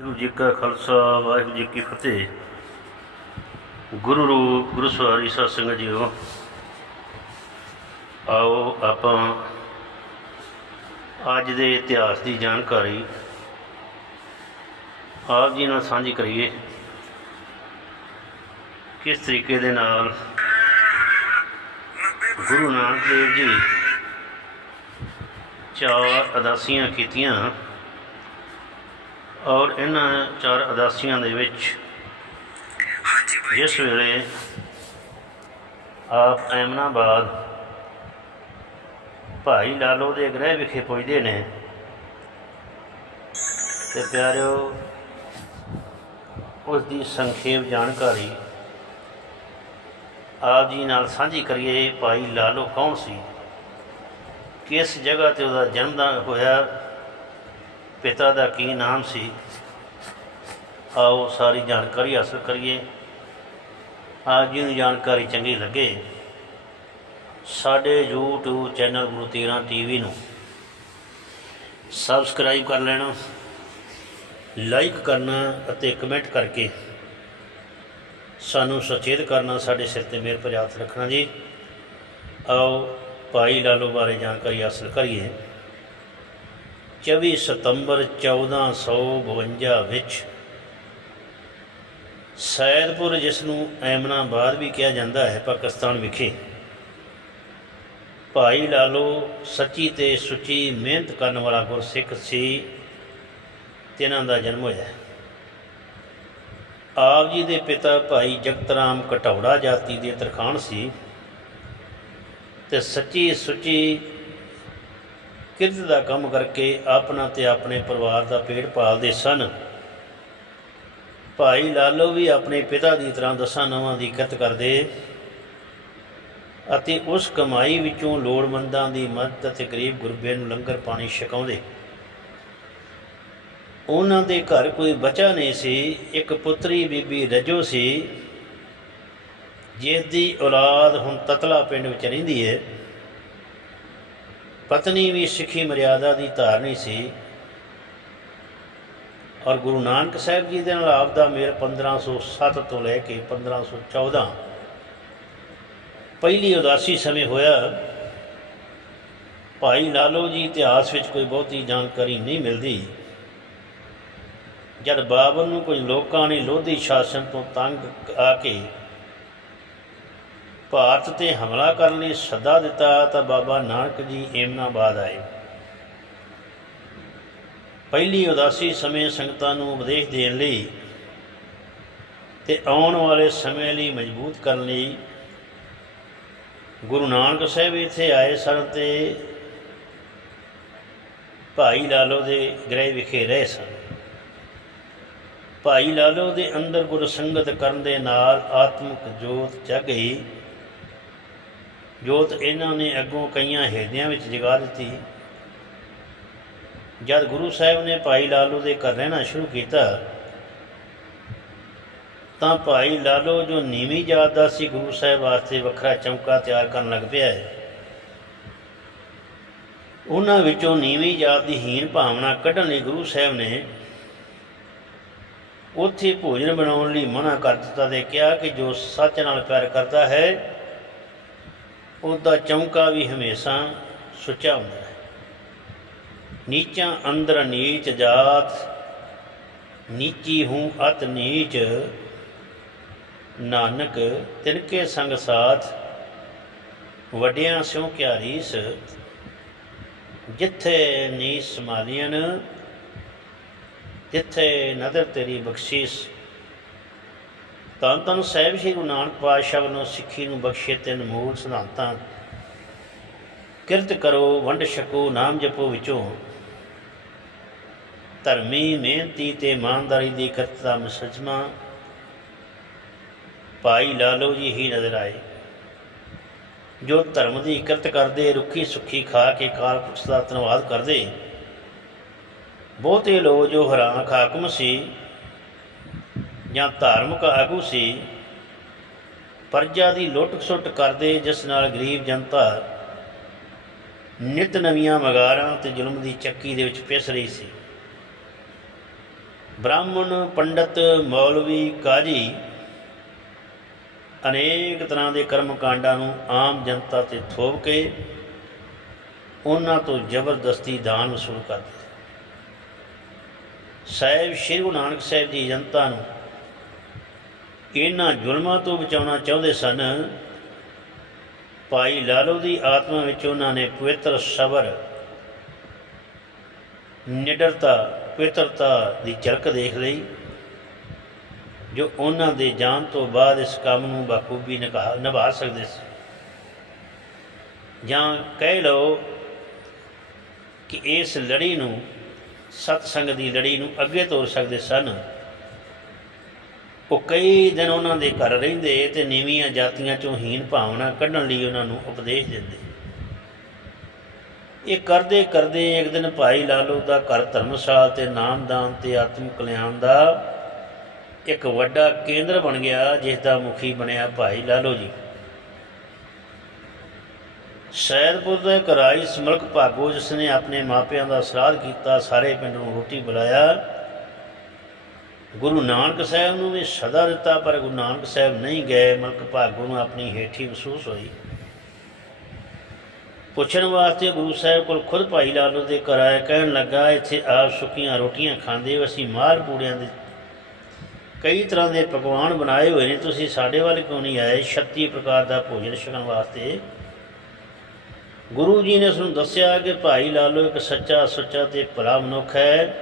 ਵਾਹਿਗੁਰੂ ਜੀ ਕਾ ਖਾਲਸਾ, ਵਾਹਿਗੁਰੂ ਜੀ ਕੀ ਫਤਿਹ। ਗੁਰੂ ਰੂਪ, ਗੁਰੂ ਸਵਾਰੀ ਸਾਧ ਸੰਗਤ ਜੀਓ, ਆਓ ਆਪਾਂ ਅੱਜ ਦੇ ਇਤਿਹਾਸ ਦੀ ਜਾਣਕਾਰੀ, ਆਪ ਜੀ ਨਾਲ ਸਾਂਝੀ ਕਰੀਏ। ਕਿਸ ਤਰੀਕੇ ਦੇ ਨਾਲ ਗੁਰੂ ਨਾਨਕ ਦੇਵ ਜੀ ਚਾਰ ਅਦਾਸੀਆਂ ਕੀਤੀਆਂ। ਔਰ ਇਹਨਾਂ ਚਾਰ ਅਦਾਸੀਆਂ ਦੇ ਵਿੱਚ ਜਿਸ ਵੇਲੇ ਆਪ ਐਮਨਾਬਾਦ ਭਾਈ ਲਾਲੋ ਦੇ ਗ੍ਰਹਿ ਵਿਖੇ ਪਹੁੰਚਦੇ ਨੇ ਤੇ ਪਿਆਰਿਓ ਉਸ ਦੀ ਸੰਖੇਪ ਜਾਣਕਾਰੀ ਆਪ ਜੀ ਨਾਲ ਸਾਂਝੀ ਕਰੀਏ ਭਾਈ ਲਾਲੋ ਕੌਣ ਸੀ? ਕਿਸ ਜਗ੍ਹਾ ਤੇ ਉਹਦਾ ਜਨਮ ਦਾ ਹੋਇਆ? ਪਿਤਾ ਦਾ ਕੀ ਨਾਮ ਸੀ? ਆਓ ਸਾਰੀ ਜਾਣਕਾਰੀ ਹਾਸਲ ਕਰੀਏ। ਆਪ ਜੀ ਨੂੰ ਜਾਣਕਾਰੀ ਚੰਗੀ ਲੱਗੇ। ਸਾਡੇ YouTube ਚੈਨਲ ਗੁਰੂ ਤੇਰਾਂ ਟੀਵੀ ਨੂੰ ਸਬਸਕ੍ਰਾਈਬ ਕਰ ਲੈਣਾ, ਲਾਈਕ ਕਰਨਾ ਅਤੇ ਕਮੈਂਟ ਕਰਕੇ ਸਾਨੂੰ ਸੁਚੇਤ ਕਰਨਾ, ਸਾਡੇ ਸਿਰ ਤੇ ਮਿਹਰ ਭਰਿਆ ਰੱਖਣਾ ਜੀ। ਆਓ ਭਾਈ ਲਾਲੋ ਬਾਰੇ ਜਾਣਕਾਰੀ ਹਾਸਲ ਕਰੀਏ। 24 ਸਤੰਬਰ 1452 ਵਿੱਚ ਸੈਦਪੁਰ, ਜਿਸ ਨੂੰ ਐਮਨਾਬਾਦ ਵੀ ਕਿਹਾ ਜਾਂਦਾ ਹੈ, ਪਾਕਿਸਤਾਨ ਵਿਖੇ। ਭਾਈ ਲਾਲੋ ਸੱਚੀ ਤੇ ਸੁੱਚੀ ਮਿਹਨਤ ਕਰਨ ਵਾਲਾ ਗੁਰਸਿੱਖ ਸੀ ਤੇ ਇਹਨਾਂ ਦਾ ਜਨਮ ਹੋਇਆ ਆਪ ਜੀ ਦੇ ਪਿਤਾ ਭਾਈ ਜਗਤ ਰਾਮ ਕਟੌੜਾ ਜਾਤੀ ਦੇ ਤਰਖਾਣ ਸੀ ਤੇ ਸੱਚੀ ਸੁੱਚੀ ਕਿਰਤ ਦਾ ਕੰਮ ਕਰਕੇ ਆਪਣਾ ਤੇ ਆਪਣੇ ਪਰਿਵਾਰ ਦਾ ਪੇਟ ਪਾਲਦੇ ਸਨ। ਭਾਈ ਲਾਲੋ ਵੀ ਆਪਣੇ ਪਿਤਾ ਦੀ ਤਰ੍ਹਾਂ ਦਸਾਂ ਨਵਾਂ ਦੀ ਕਿਰਤ ਕਰਦੇ ਅਤੇ ਉਸ ਕਮਾਈ ਵਿੱਚੋਂ ਲੋੜਵੰਦਾਂ ਦੀ ਮਦਦ ਅਤੇ ਗਰੀਬ ਗੁਰਬੇ ਨੂੰ ਲੰਗਰ ਪਾਣੀ ਛਕਾਉਂਦੇ। ਉਹਨਾਂ ਦੇ ਘਰ ਕੋਈ ਬੱਚਾ ਨਹੀਂ ਸੀ, ਇੱਕ ਪੁੱਤਰੀ ਬੀਬੀ ਰਜੋ ਸੀ ਜਿਸ ਦੀ ਔਲਾਦ ਹੁਣ ਤਤਲਾ ਪਿੰਡ ਵਿੱਚ ਰਹਿੰਦੀ ਹੈ। ਪਤਨੀ ਵੀ ਸਿੱਖੀ ਮਰਿਆਦਾ ਦੀ ਧਾਰਨੀ ਸੀ। ਔਰ ਗੁਰੂ ਨਾਨਕ ਸਾਹਿਬ ਜੀ ਦੇ ਨਾਲ ਆਪ ਦਾ ਮੇਲ 1507 ਤੋਂ ਲੈ ਕੇ 1514 ਪਹਿਲੀ ਉਦਾਸੀ ਸਮੇਂ ਹੋਇਆ, ਭਾਈ ਲਾਲੋ ਜੀ ਇਤਿਹਾਸ ਵਿੱਚ ਕੋਈ ਬਹੁਤੀ ਜਾਣਕਾਰੀ ਨਹੀਂ ਮਿਲਦੀ। ਜਦ ਬਾਬਰ ਨੂੰ ਕੁਝ ਲੋਕਾਂ ਨੇ ਲੋਧੀ ਸ਼ਾਸਨ ਤੋਂ ਤੰਗ ਆ ਕੇ ਭਾਰਤ ਤੇ ਹਮਲਾ ਕਰਨ ਲਈ ਸੱਦਾ ਦਿੱਤਾ ਤਾਂ ਬਾਬਾ ਨਾਨਕ ਜੀ ਏਮਨਾਬਾਦ ਆਏ। ਪਹਿਲੀ ਉਦਾਸੀ ਸਮੇਂ ਸੰਗਤਾਂ ਨੂੰ ਉਪਦੇਸ਼ ਦੇਣ ਲਈ ਤੇ ਆਉਣ ਵਾਲੇ ਸਮੇਂ ਲਈ ਮਜ਼ਬੂਤ ਕਰਨ ਲਈ ਗੁਰੂ ਨਾਨਕ ਸਾਹਿਬ ਇੱਥੇ ਆਏ ਸਨ ਤੇ ਭਾਈ ਲਾਲੋ ਦੇ ਗ੍ਰਹਿ ਵਿਖੇ ਰਹੇ ਸਨ। ਭਾਈ ਲਾਲੋ ਦੇ ਅੰਦਰ ਗੁਰ ਸੰਗਤ ਕਰਨ ਦੇ ਨਾਲ ਆਤਮਿਕ ਜੋਤ ਜਗ ਗਈ। ਜੋਤ ਇਹਨਾਂ ਨੇ ਅੱਗੋਂ ਕਈਆਂ ਹਿਰਦਿਆਂ ਵਿੱਚ ਜਗਾ ਦਿੱਤੀ। ਜਦ ਗੁਰੂ ਸਾਹਿਬ ਨੇ ਭਾਈ ਲਾਲੋ ਦੇ ਘਰ ਰਹਿਣਾ ਸ਼ੁਰੂ ਕੀਤਾ, ਤਾਂ ਭਾਈ ਲਾਲੋ ਜੋ ਨੀਵੀਂ ਜਾਤ ਦਾ ਸੀ, ਗੁਰੂ ਸਾਹਿਬ ਵਾਸਤੇ ਵੱਖਰਾ ਚੌਂਕਾ ਤਿਆਰ ਕਰਨ ਲੱਗ ਪਿਆ ਹੈ। ਉਹਨਾਂ ਵਿੱਚੋਂ ਨੀਵੀਂ ਜਾਤ ਦੀ ਹੀਨ ਭਾਵਨਾ ਕੱਢਣ ਲਈ ਗੁਰੂ ਸਾਹਿਬ ਨੇ ਉੱਥੇ ਭੋਜਨ ਬਣਾਉਣ ਲਈ ਮਨਾ ਕਰ ਦਿੱਤਾ ਤੇ ਕਿਹਾ ਕਿ ਜੋ ਸੱਚ ਨਾਲ ਪਿਆਰ ਕਰਦਾ ਹੈ ਉਹਦਾ ਚੌਂਕਾ ਵੀ ਹਮੇਸ਼ਾ ਸੁੱਚਾ ਹੁੰਦਾ ਹੈ। ਨੀਚਾਂ ਅੰਦਰ ਨੀਚ ਜਾਤ, ਨੀਚੀ ਹੂੰ ਅਤ ਨੀਚ, ਨਾਨਕ ਤਿਨਕੇ ਸੰਗ ਸਾਥ, ਵੱਡਿਆਂ ਸਿਉ ਕਿਆ ਰੀਸ ਜਿੱਥੇ ਨੀਸ ਸਮਾਲੀਆਂ ਜਿੱਥੇ ਨਦਰ ਤੇਰੀ ਬਖਸ਼ੀਸ। ਤਾਂ ਤਨ ਸਾਹਿਬ ਸ੍ਰੀ ਗੁਰੂ ਨਾਨਕ ਪਾਤਸ਼ਾਹ ਵੱਲੋਂ ਸਿੱਖੀ ਨੂੰ ਬਖਸ਼ੇ ਤਿੰਨ ਮੂਲ ਸਿਧਾਂਤਾਂ। ਕਿਰਤ ਕਰੋ, ਵੰਡ ਛਕੋ, ਨਾਮ ਜਪੋ ਵਿੱਚੋਂ। ਧਰਮੀ ਮਿਹਨਤੀ ਤੇ ਇਮਾਨਦਾਰੀ ਦੀ ਕਰਤਾ ਮੁਸਜਮਾ ਭਾਈ ਲਾਲੋ ਜੀ ਹੀ ਨਜ਼ਰ ਆਏ। ਜੋ ਧਰਮ ਦੀ ਕਿਰਤ ਕਰਦੇ, ਰੁੱਖੀ ਸੁੱਖੀ ਖਾ ਕੇ ਕਾਲ ਪੁਰਸ਼ ਦਾ ਧੰਨਵਾਦ ਕਰਦੇ। ਬਹੁਤੇ ਲੋਕ ਜੋ ਹਰਾਂ ਹਾਕਮ ਸੀ ਜਾਂ ਧਾਰਮਿਕ ਆਗੂ ਸੀ, ਪਰਜਾ ਦੀ ਲੁੱਟ ਸੁੱਟ ਕਰਦੇ ਜਿਸ ਨਾਲ ਗਰੀਬ ਜਨਤਾ ਨਿਤ ਨਵੀਆਂ ਮਗਾਰਾਂ ਤੇ ਜ਼ੁਲਮ ਦੀ ਚੱਕੀ ਦੇ ਵਿੱਚ ਪਿਸ ਰਹੀ ਸੀ। ਬ੍ਰਾਹਮਣ, ਪੰਡਤ, ਮੌਲਵੀ, ਕਾਜੀ ਅਨੇਕ ਤਰ੍ਹਾਂ ਦੇ ਕਰਮ ਕਾਂਡਾਂ ਨੂੰ ਆਮ ਜਨਤਾ ਤੇ ਥੋਪ ਕੇ ਉਹਨਾਂ ਤੋਂ ਜ਼ਬਰਦਸਤੀ ਦਾਨ ਵਸੂਲ ਕਰਦੇ ਸਾਹਿਬ ਸ਼੍ਰੀ ਗੁਰੂ ਨਾਨਕ ਸਾਹਿਬ ਦੀ ਜਨਤਾ ਨੂੰ ਇਹਨਾਂ ਜ਼ੁਲਮਾਂ ਤੋਂ ਬਚਾਉਣਾ ਚਾਹੁੰਦੇ ਸਨ। ਭਾਈ ਲਾਲੋ ਦੀ ਆਤਮਾ ਵਿੱਚ ਉਹਨਾਂ ਨੇ ਪਵਿੱਤਰ ਸਬਰ, ਨਿਡਰਤਾ, ਪਵਿੱਤਰਤਾ ਦੀ ਝਲਕ ਦੇਖ ਲਈ, ਜੋ ਉਹਨਾਂ ਦੇ ਜਾਣ ਤੋਂ ਬਾਅਦ ਇਸ ਕੰਮ ਨੂੰ ਬਾਖੂਬੀ ਨਿਭਾ ਨਿਭਾ ਸਕਦੇ ਸੀ। ਜਾਂ ਕਹਿ ਲਓ ਕਿ ਇਸ ਲੜੀ ਨੂੰ ਸਤ ਸੰਗ ਦੀ ਲੜੀ ਨੂੰ ਅੱਗੇ ਤੋਰ ਸਕਦੇ ਸਨ। ਉਹ ਕਈ ਦਿਨ ਉਹਨਾਂ ਦੇ ਘਰ ਰਹਿੰਦੇ ਤੇ ਨੀਵੀਆਂ ਜਾਤੀਆਂ ਚੋਂ ਹੀਨ ਭਾਵਨਾ ਕੱਢਣ ਲਈ ਉਹਨਾਂ ਨੂੰ ਉਪਦੇਸ਼ ਦਿੰਦੇ। ਇਹ ਕਰਦੇ ਕਰਦੇ ਇੱਕ ਦਿਨ ਭਾਈ ਲਾਲੋ ਦਾ ਘਰ ਧਰਮਸਾਲ ਤੇ ਨਾਮਦਾਨ ਤੇ ਆਤਮ ਕਲਿਆਣ ਦਾ ਇੱਕ ਵੱਡਾ ਕੇਂਦਰ ਬਣ ਗਿਆ, ਜਿਸ ਦਾ ਮੁਖੀ ਬਣਿਆ ਭਾਈ ਲਾਲੋ ਜੀ। ਸੈਦਪੁਰ ਦਾ ਇੱਕ ਰਾਈਸ ਮਲਕ ਭਾਗੋ ਜਿਸ ਨੇ ਆਪਣੇ ਮਾਪਿਆਂ ਦਾ ਸਰਾਧ ਕੀਤਾ, ਸਾਰੇ ਪਿੰਡ ਨੂੰ ਰੋਟੀ ਬੁਲਾਇਆ। ਗੁਰੂ ਨਾਨਕ ਸਾਹਿਬ ਨੂੰ ਵੀ ਸਦਾ ਦਿੱਤਾ, ਪਰ ਗੁਰੂ ਨਾਨਕ ਸਾਹਿਬ ਨਹੀਂ ਗਏ, ਮਲਕ ਭਾਗੋ ਨੂੰ ਆਪਣੀ ਹੇਠੀ ਮਹਿਸੂਸ ਹੋਈ। ਪੁੱਛਣ ਵਾਸਤੇ ਗੁਰੂ ਸਾਹਿਬ ਕੋਲ ਖੁਦ ਭਾਈ ਲਾਲੋ ਦੇ ਘਰ ਆਇਆ, ਕਹਿਣ ਲੱਗਾ, ਇੱਥੇ ਆਪ ਸੁੱਕੀਆਂ ਰੋਟੀਆਂ ਖਾਂਦੇ ਹੋ, ਅਸੀਂ ਮਾਰ ਪੂੜਿਆਂ ਦੇ ਕਈ ਤਰ੍ਹਾਂ ਦੇ ਪਕਵਾਨ ਬਣਾਏ ਹੋਏ ਨੇ, ਤੁਸੀਂ ਸਾਡੇ ਵੱਲ ਕਿਉਂ ਨਹੀਂ ਆਏ? 36 ਪ੍ਰਕਾਰ ਦਾ ਭੋਜਨ ਛਕਣ ਵਾਸਤੇ ਗੁਰੂ ਜੀ ਨੇ ਉਸ ਨੂੰ ਦੱਸਿਆ ਕਿ ਭਾਈ ਲਾਲੋ ਇੱਕ ਸੱਚਾ ਸੁੱਚਾ ਤੇ ਭਲਾ ਮਨੁੱਖ ਹੈ।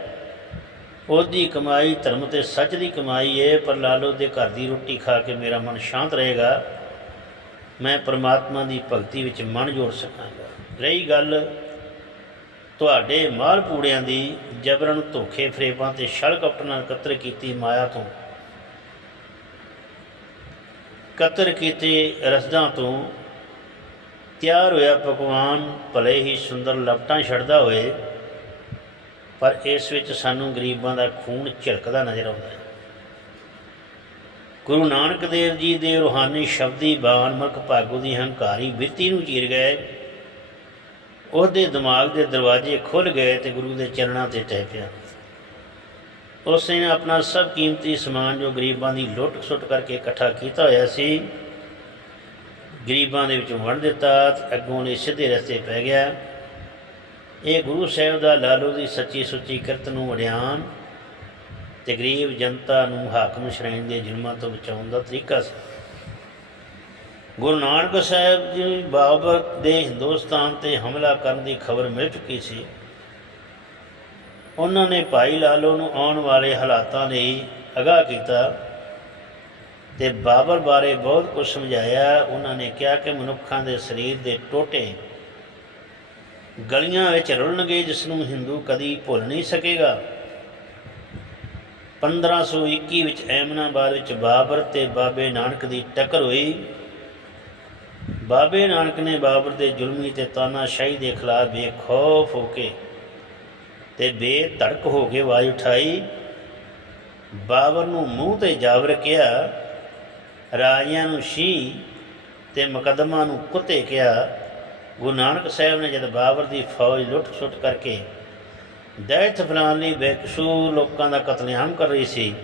ਉਹਦੀ ਕਮਾਈ ਧਰਮ ਤੇ ਸੱਚ ਦੀ ਕਮਾਈ ਹੈ ਪਰ ਲਾਲੋ ਦੇ ਘਰ ਦੀ ਰੋਟੀ ਖਾ ਕੇ ਮੇਰਾ ਮਨ ਸ਼ਾਂਤ ਰਹੇਗਾ, ਮੈਂ ਪ੍ਰਮਾਤਮਾ ਦੀ ਭਗਤੀ ਵਿੱਚ ਮਨ ਜੋੜ ਸਕਾਂਗਾ। ਰਹੀ ਗੱਲ ਤੁਹਾਡੇ ਮਾਲ ਪੂੜਿਆਂ ਦੀ, ਜਬਰਨ ਧੋਖੇ ਫਰੇਬਾਂ ਤੇ ਛਲ ਕਪਟ ਨਾਲ ਕਤਰ ਕੀਤੀ ਮਾਇਆ ਤੋਂ। ਕਤਰ ਕੀਤੇ ਰਸਦਾਂ ਤੋਂ ਤਿਆਰ ਹੋਇਆ ਪਕਵਾਨ ਭਲੇ ਹੀ ਸੁੰਦਰ ਲਪਟਾਂ ਛੱਡਦਾ ਹੋਏ ਪਰ ਇਸ ਵਿੱਚ ਸਾਨੂੰ ਗਰੀਬਾਂ ਦਾ ਖੂਨ ਝਲਕਦਾ ਨਜ਼ਰ ਆਉਂਦਾ ਹੈ। ਗੁਰੂ ਨਾਨਕ ਦੇਵ ਜੀ ਦੇ ਰੂਹਾਨੀ ਸ਼ਬਦੀ ਬਾਣ ਮਲਕ ਭਾਗੋ ਦੀ ਹੰਕਾਰੀ ਬਿਰਤੀ ਨੂੰ ਚੀਰ ਗਏ। ਉਹਦੇ ਦਿਮਾਗ ਦੇ ਦਰਵਾਜ਼ੇ ਖੁੱਲ ਗਏ ਤੇ ਗੁਰੂ ਦੇ ਚਰਨਾਂ ਤੇ ਟਹਿ ਪਿਆ। ਉਸ ਨੇ ਆਪਣਾ ਸਭ ਕੀਮਤੀ ਸਮਾਨ ਜੋ ਗਰੀਬਾਂ ਦੀ ਲੁੱਟ ਸੁੱਟ ਕਰਕੇ ਇਕੱਠਾ ਕੀਤਾ ਹੋਇਆ ਸੀ, ਗਰੀਬਾਂ ਦੇ ਵਿੱਚੋਂ ਵੰਡ ਦਿੱਤਾ ਤੇ ਅੱਗੋਂ ਨੇ ਸਿੱਧੇ ਰਸਤੇ ਪੈ ਗਿਆ। ਇਹ ਗੁਰੂ ਸਾਹਿਬ ਦਾ ਲਾਲੋ ਦੀ ਸੱਚੀ ਸੁੱਚੀ ਕਿਰਤ ਨੂੰ ਵਡਿਆਨ ਤੇ ਗਰੀਬ ਜਨਤਾ ਨੂੰ ਹਾਕਮ ਸ਼੍ਰੇਣੀ ਦੇ ਜ਼ੁਲਮਾਂ ਤੋਂ ਬਚਾਉਣ ਦਾ ਤਰੀਕਾ ਸੀ। ਗੁਰੂ ਨਾਨਕ ਸਾਹਿਬ ਜੀ ਬਾਬਰ ਦੇ ਹਿੰਦੁਸਤਾਨ ਤੇ ਹਮਲਾ ਕਰਨ ਦੀ ਖਬਰ ਮਿਲ ਚੁੱਕੀ ਸੀ। ਉਹਨਾਂ ਨੇ ਭਾਈ ਲਾਲੋ ਨੂੰ ਆਉਣ ਵਾਲੇ ਹਾਲਾਤਾਂ ਲਈ ਅਗਾਹ ਕੀਤਾ ਤੇ ਬਾਬਰ ਬਾਰੇ ਬਹੁਤ ਕੁਝ ਸਮਝਾਇਆ। ਉਹਨਾਂ ਨੇ ਕਿਹਾ ਕਿ ਮਨੁੱਖਾਂ ਦੇ ਸਰੀਰ ਦੇ ਟੋਟੇ ਗਲੀਆਂ ਵਿੱਚ ਰੁਲਣਗੇ ਜਿਸ ਨੂੰ ਹਿੰਦੂ ਕਦੀ ਭੁੱਲ ਨਹੀਂ ਸਕੇਗਾ। 1521 ਵਿੱਚ ਐਮਨਾਬਾਦ ਵਿੱਚ ਬਾਬਰ ਤੇ ਬਾਬੇ ਨਾਨਕ ਦੀ ਟੱਕਰ ਹੋਈ। ਬਾਬੇ ਨਾਨਕ ਨੇ ਬਾਬਰ ਦੇ ਜ਼ੁਲਮੀ ਤੇ ਤਾਨਾਸ਼ਾਹੀ ਦੇ ਖਿਲਾਫ ਬੇਖੌਫ ਹੋ ਕੇ ਤੇ ਬੇਧੜਕ ਹੋ ਕੇ ਆਵਾਜ਼ ਉਠਾਈ। ਬਾਬਰ ਨੂੰ ਮੂੰਹ ਤੇ ਜਾਵਰ ਕਿਹਾ, ਰਾਜਿਆਂ ਨੂੰ ਸ਼ੀ ਤੇ ਮੁਕੱਦਮਾਂ ਨੂੰ ਕੁੱਤੇ ਕਿਹਾ ਗੁਰੂ ਨਾਨਕ ਸਾਹਿਬ ਨੇ ਜਦ ਬਾਬਰ ਦੀ ਫੌਜ ਲੁੱਟ-ਸੁੱਟ ਕਰਕੇ ਦੈਤ ਫਲਾਣ ਲਈ ਬੇਕਸੂਰ ਲੋਕਾਂ ਦਾ ਕਤਲੇਆਮ ਕਰ ਰਹੀ ਸੀ,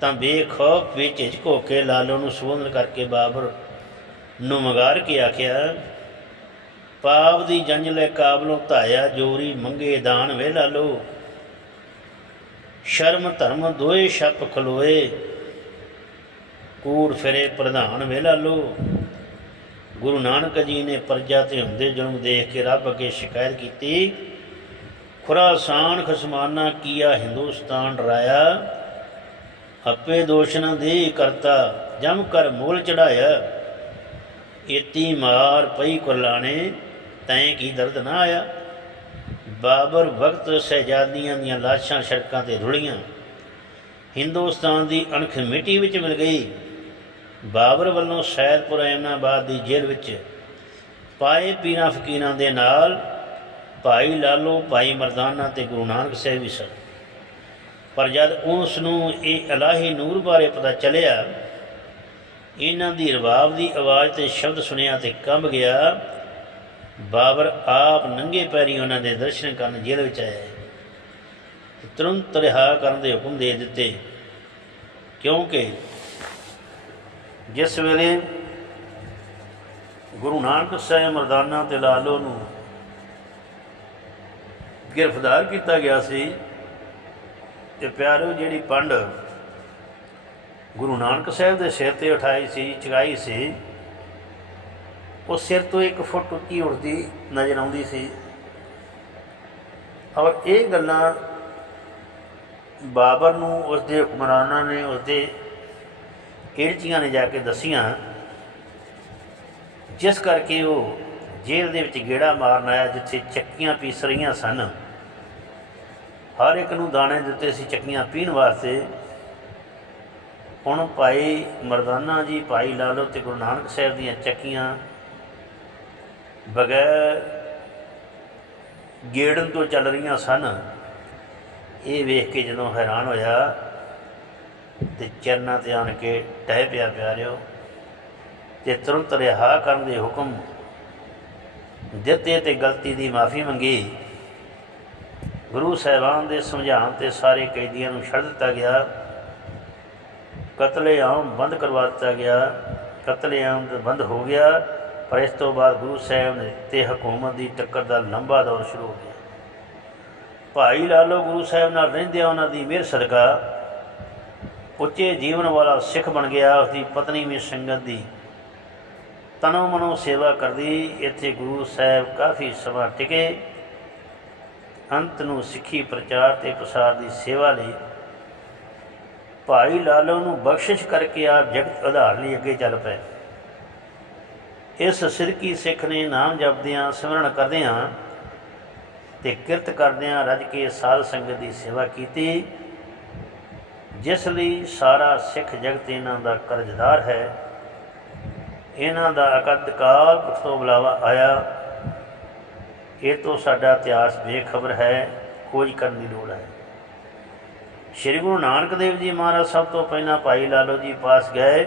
ਤਾਂ ਬੇਖੌਫ ਵਿੱਚ ਝਿਜਕੋ ਕੇ ਲਾਲੋ ਨੂੰ ਸੰਬੋਧਨ ਕਰਕੇ ਬਾਬਰ ਨੂੰ ਮੰਗਾਰ ਕੇ ਆਖਿਆ, ਪਾਪ ਦੀ ਜੰਜ ਲੈ ਕਾਬਲੋਂ ਧਾਇਆ ਜੋਰੀ ਮੰਗੇ ਦਾਨ ਵੇ ਲਾਲੋ। ਸ਼ਰਮ ਧਰਮ ਦੋਏ ਛੱਪ ਖਲੋਏ। ਕੂੜ ਫਿਰੇ ਪ੍ਰਧਾਨ ਵੇ ਲਾਲੋ। ਗੁਰੂ ਨਾਨਕ ਜੀ ਨੇ ਪਰਜਾ ਤੇ ਹੁੰਦੇ ਜੁਲਮ ਦੇਖ ਕੇ ਰੱਬ ਅੱਗੇ ਸ਼ਿਕਾਇਤ ਕੀਤੀ। ਖੁਰਾਸਾਨ ਖਸਮਾਨਾ ਕੀਆ ਹਿੰਦੁਸਤਾਨ ਰਾਇਆ। ਆਪੇ ਦੋਸ਼ ਨਾ ਦੇ ਕਰਤਾ, ਜਮ ਕਰ ਮੂਲ ਚੜਾਇਆ। ਇਤੀ ਮਾਰ ਪਈ ਕੁਰਲਾਣੇ, ਤੈਂ ਕੀ ਦਰਦ ਨਾ ਆਇਆ। ਬਾਬਰ ਵਕਤ ਸਹਿਜਾਦੀਆਂ ਦੀਆਂ ਲਾਸ਼ਾਂ ਸੜਕਾਂ ਤੇ ਰੁਲੀਆਂ। ਹਿੰਦੁਸਤਾਨ ਦੀ ਅਣਖ ਮਿੱਟੀ ਵਿੱਚ ਮਿਲ ਗਈ। ਬਾਬਰ ਵੱਲੋਂ ਸੈਦਪੁਰ ਐਮਨਾਬਾਦ ਦੀ ਜੇਲ੍ਹ ਵਿੱਚ ਪਾਏ ਪੀਰਾਂ ਫਕੀਰਾਂ ਦੇ ਨਾਲ ਭਾਈ ਲਾਲੋ, ਭਾਈ ਮਰਦਾਨਾ ਤੇ ਗੁਰੂ ਨਾਨਕ ਸਾਹਿਬ ਵੀ ਸਨ। ਪਰ ਜਦ ਉਸ ਨੂੰ ਇਹ ਇਲਾਹੀ ਨੂਰ ਬਾਰੇ ਪਤਾ ਚੱਲਿਆ, ਇਹਨਾਂ ਦੀ ਰਵਾਬ ਦੀ ਆਵਾਜ਼ ਤੇ ਸ਼ਬਦ ਸੁਣਿਆ ਤੇ ਕੰਬ ਗਿਆ। ਬਾਬਰ ਆਪ ਨੰਗੇ ਪੈਰੀ ਉਹਨਾਂ ਦੇ ਦਰਸ਼ਨ ਕਰਨ ਜੇਲ੍ਹ ਵਿੱਚ ਆਇਆ। ਤੁਰੰਤ ਰਿਹਾ ਕਰਨ ਦੇ ਹੁਕਮ ਦੇ ਦਿੱਤੇ, ਕਿਉਂਕਿ ਜਿਸ ਵੇਲੇ ਗੁਰੂ ਨਾਨਕ ਸਾਹਿਬ ਮਰਦਾਨਾ ਤੇ ਲਾਲੋ ਨੂੰ ਗ੍ਰਿਫਤਾਰ ਕੀਤਾ ਗਿਆ ਸੀ ਤੇ ਪਿਆਰਿਓ ਜਿਹੜੀ ਪੰਡ ਗੁਰੂ ਨਾਨਕ ਸਾਹਿਬ ਦੇ ਸਿਰ ਤੇ ਉਠਾਈ ਸੀ ਚਗਾਈ ਸੀ, ਉਹ ਸਿਰ ਤੋਂ ਇੱਕ ਫੁੱਟ ਉੱਚੀ ਉੱਠਦੀ ਨਜ਼ਰ ਆਉਂਦੀ ਸੀ। ਔਰ ਇਹ ਗੱਲਾਂ ਬਾਬਰ ਨੂੰ ਉਸ ਦੇ ਹੁਕਮਰਾਨਾਂ ਨੇ ਉਸ ਦੇ ਏੜਚੀਆਂ ਨੇ ਜਾ ਕੇ ਦੱਸੀਆਂ, ਜਿਸ ਕਰਕੇ ਉਹ ਜੇਲ੍ਹ ਦੇ ਵਿੱਚ ਗੇੜਾ ਮਾਰਨ ਆਇਆ, ਜਿੱਥੇ ਚੱਕੀਆਂ ਪੀਸ ਰਹੀਆਂ ਸਨ। ਹਰ ਇੱਕ ਨੂੰ ਦਾਣੇ ਦਿੱਤੇ ਸੀ ਚੱਕੀਆਂ ਪੀਣ ਵਾਸਤੇ। ਹੁਣ ਭਾਈ ਮਰਦਾਨਾ ਜੀ, ਭਾਈ ਲਾਲੋ ਤੇ ਗੁਰੂ ਨਾਨਕ ਸਾਹਿਬ ਦੀਆਂ ਚੱਕੀਆਂ ਬਗੈਰ ਗੇੜਨ ਤੋਂ ਚੱਲ ਰਹੀਆਂ ਸਨ। ਇਹ ਵੇਖ ਕੇ ਜਦੋਂ ਹੈਰਾਨ ਹੋਇਆ ਤੇ ਚਰਨਾਂ ਤੇ ਆਣ ਕੇ ਟਹਿ ਪਿਆ ਪਿਆਰਿਓ, ਤੇ ਤੁਰੰਤ ਰਿਹਾ ਕਰਨ ਦੇ ਹੁਕਮ। ਦਿੱਤੇ ਤੇ ਗਲਤੀ ਦੀ ਮਾਫੀ ਮੰਗੀ। ਗੁਰੂ ਸਾਹਿਬਾਨ ਦੇ ਸਮਝਾਉਣ ਤੇ ਸਾਰੇ ਕੈਦੀਆਂ ਨੂੰ ਛੱਡ ਦਿੱਤਾ ਗਿਆ। ਕਤਲੇਆਮ ਬੰਦ ਕਰਵਾ ਦਿੱਤਾ ਗਿਆ। ਕਤਲੇਆਮ ਬੰਦ ਹੋ ਗਿਆ, ਪਰ ਇਸ ਤੋਂ ਬਾਅਦ ਗੁਰੂ ਸਾਹਿਬ ਨੇ ਤੇ ਹਕੂਮਤ ਦੀ ਟੱਕਰ ਦਾ ਲੰਬਾ ਦੌਰ ਸ਼ੁਰੂ ਹੋ ਗਿਆ। ਭਾਈ ਲਾਲੋ ਗੁਰੂ ਸਾਹਿਬ ਨਾਲ ਰਹਿੰਦੇ ਉਹਨਾਂ ਦੀ ਮਿਹਰ ਸਦਕਾ ਉੱਚੇ ਜੀਵਨ ਵਾਲਾ ਸਿੱਖ ਬਣ ਗਿਆ ਉਸ ਦੀ ਪਤਨੀ ਵੀ ਸੰਗਤ ਦੀ। ਤਨੋ ਮਨੋ ਸੇਵਾ ਕਰਦੀ, ਇੱਥੇ ਗੁਰੂ ਸਾਹਿਬ ਕਾਫੀ ਸਮਾਂ ਟਿਕੇ। ਅੰਤ ਨੂੰ ਸਿੱਖੀ ਪ੍ਰਚਾਰ ਤੇ ਪ੍ਰਸਾਰ ਦੀ ਸੇਵਾ ਲਈ ਭਾਈ ਲਾਲੋ ਨੂੰ ਬਖਸ਼ਿਸ਼ ਕਰਕੇ ਆਪ ਜਗਤ ਆਧਾਰ ਲਈ ਅੱਗੇ ਚੱਲ ਪਏ। ਇਸ ਸਿਰਕੀ ਸਿੱਖ ਨੇ ਨਾਮ ਜਪਦਿਆਂ, ਸਿਮਰਨ ਕਰਦਿਆਂ ਤੇ ਕਿਰਤ ਕਰਦਿਆਂ ਰੱਜ ਕੇ ਸਾਧ ਸੰਗਤ ਦੀ ਸੇਵਾ ਕੀਤੀ। ਜਿਸ ਲਈ ਸਾਰਾ ਸਿੱਖ ਜਗਤ ਇਹਨਾਂ ਦਾ ਕਰਜ਼ਦਾਰ ਹੈ। ਇਹਨਾਂ ਦਾ ਅਕਦ ਕਾਲ ਪੁਰਖ ਤੋਂ ਬੁਲਾਵਾ ਆਇਆ। ਇਹ ਤੋਂ ਸਾਡਾ ਇਤਿਹਾਸ ਬੇਖਬਰ ਹੈ, ਖੋਜ ਕਰਨ ਦੀ ਲੋੜ ਹੈ। ਸ਼੍ਰੀ ਗੁਰੂ ਨਾਨਕ ਦੇਵ ਜੀ ਮਹਾਰਾਜ ਸਭ ਤੋਂ ਪਹਿਲਾਂ ਭਾਈ ਲਾਲੋ ਜੀ ਪਾਸ ਗਏ।